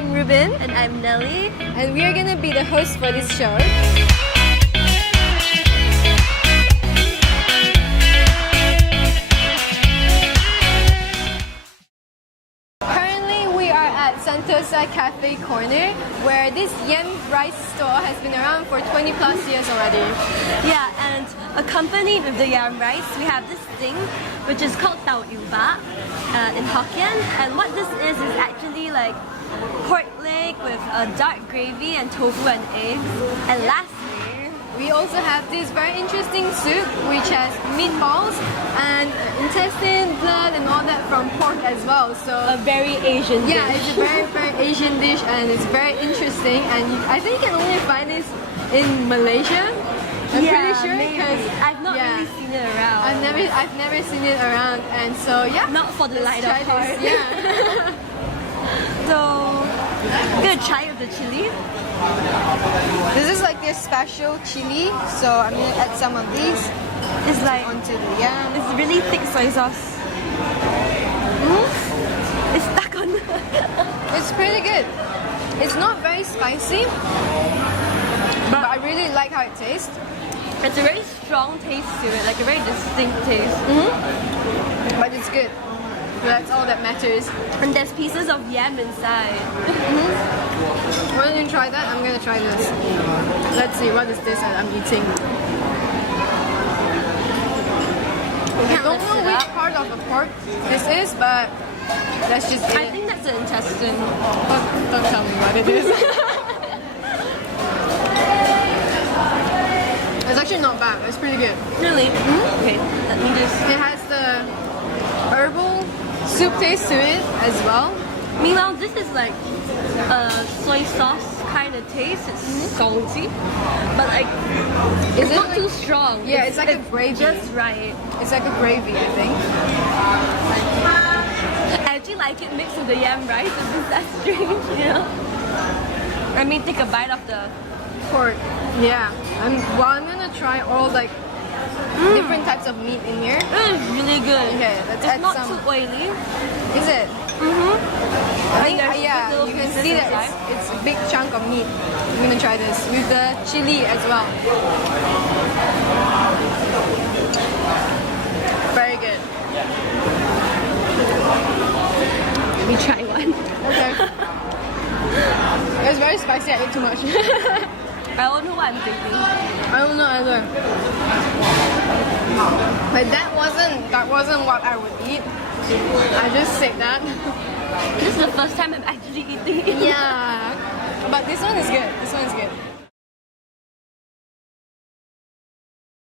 I'm Ruben. And I'm Nelly. And we are going to be the hosts for this show. Currently, we are at Sentosa Cafe Corner, where this yam rice store has been around for 20 plus years already. Yeah, and accompanied with the yam rice, we have this thing which is called tau yu ba in Hokkien. And what this is actually like pork leg with a dark gravy and tofu and eggs. And lastly, we also have this very interesting soup which has meatballs and intestine, blood and all that from pork as well. So a very Asian dish. Yeah, it's a very, very Asian dish and it's very interesting, and I think you can only find this in Malaysia. I'm pretty sure because I've not really seen it around. I've never seen it around, and so yeah. Not for the light of heart. Yeah. So I'm gonna try with the chili. This is like their special chili, so I'm gonna add some of these. It's like onto the yam. It's really thick soy sauce. It's stuck on. It's pretty good. It's not very spicy, but I really like how it tastes. It's a very strong taste to it, like a very distinct taste. But it's good. So that's all that matters. And there's pieces of yam inside. Why don't you try that? I'm gonna try this. Let's see, what is this that I'm eating? I don't know which part of the pork this is, but let's just I think that's the intestine. Don't tell me what it is. It's actually not bad. It's pretty good. Really? Okay, let me just... It has the herbal soup taste to it as well. Meanwhile, this is like a soy sauce kind of taste. It's salty, but like it's not too strong. Yeah, it's like a gravy. Just right. It's like a gravy, I think. I actually like it mixed with the yam rice. It's that strange, you know? Let me take a bite of the pork. Yeah. I'm gonna try all like different types of meat in here. It's really good. Okay, let's it's add not some. too oily. Is it? I think, yeah, you can see that it's a big chunk of meat. I'm gonna try this with the chili as well. Very good. Let me try one. Okay. It's very spicy. I ate too much. I don't know what I'm thinking. I don't know either. But that wasn't what I would eat. I just said that. This is the first time I'm actually eating it. Yeah. But this one is good. This one is good.